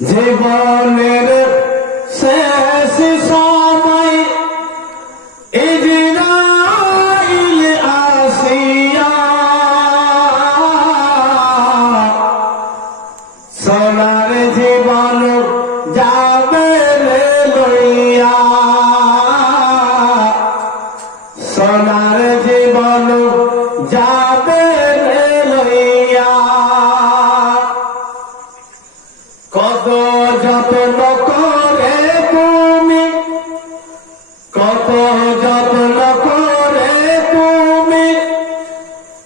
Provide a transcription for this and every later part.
জীবনের শেষ সময় ইজরাইল আসিয়া সোনার জীবন যাবে রে লইয়া সোনার জীবন যাবে রে লইয়া কত যত্ন করে তুমি কত যত্ন করে তুমি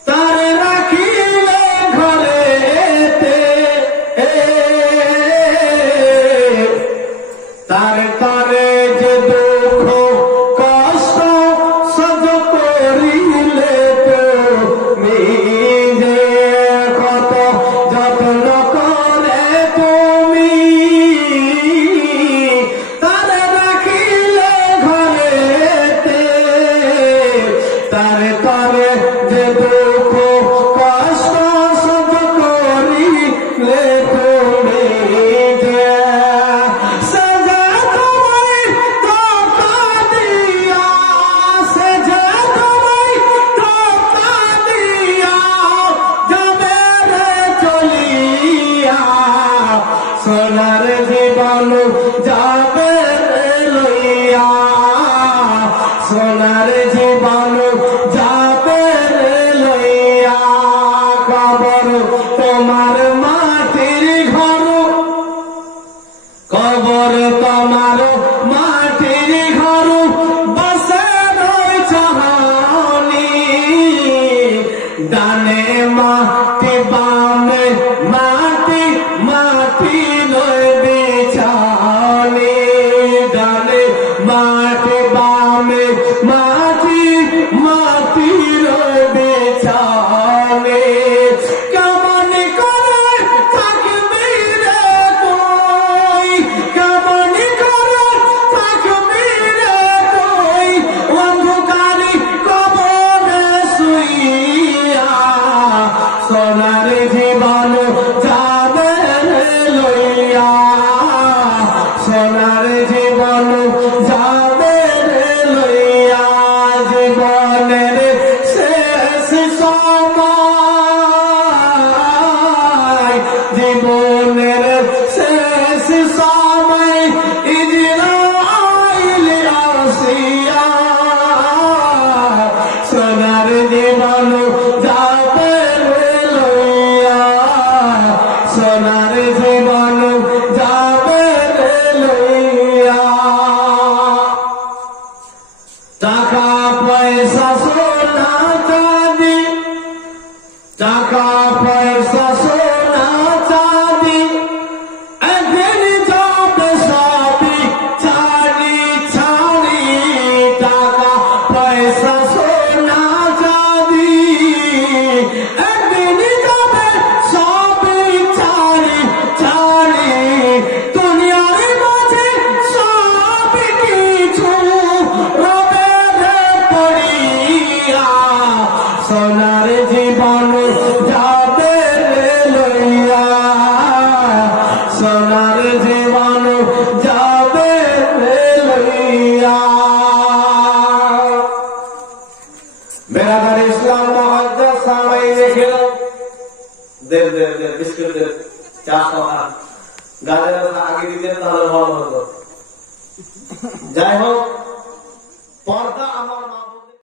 তার রাখিলে ঘরেতে তার তারে যে দুঃখ কষ্ট সহ্য করিলে তুমি যে কত যত্ন করে তুমি তারে রাখিলে ঘরেতে তারে তারে যে দুঃখ কষ্ট সহ্য করিলে তুমি যে সজা তোমায় তোকা দিয়া সজা তোমায় তোকা দিয়া যাবে রে চলিয়া সোনার জীবন যাবে রে লইয়া সোনার জীবন যাবে রে লইয়া কবর তোমার মাটির ঘর কবর তোমার মাটির ঘর বসে রই চাহানি ডানে মাটি বামে মাটি মাটি লয় বিছানি ডানে মাটি বামে মাটি মাটি লয় বিছানি কেমন করে থাকবি রে তুই কেমন করে থাকবি রে তুই অন্ধকারে কবরে শুইয়া সোনার জীবন যাবে রে লইয়া সোনার জীবন যাবে রে লইয়া জীবনের শেষ সময় জীবনের শেষ সময় ইজরাইল আসিয়া সোনার জীবন যাবে রে লইয়া সোনার জীবন যাবে রে লইয়া টাকা পয়সা সোনা চাঁদি টাকা পয়সা সোনা চাঁদি একদিন যাবে সবই ছাড়ি ছাড়ি টাকা পয়সা সোনা চাঁদি একদিন যাবে সবই ছাড়ি ছাড়ি দুনিয়ার মাঝে সব কিছু রবে রে পড়িয়া সোনার জীবন যাবে রে লইয়া সোনার জীবন যাবে রে লইয়া বেরাদার ইসলাম মুআজ্জাজ সামাই লিখে দে দে দে বিস্কুট দে চা খাওয়া গাজর আগে দিলে তাহলে ভালো হতো যাই হোক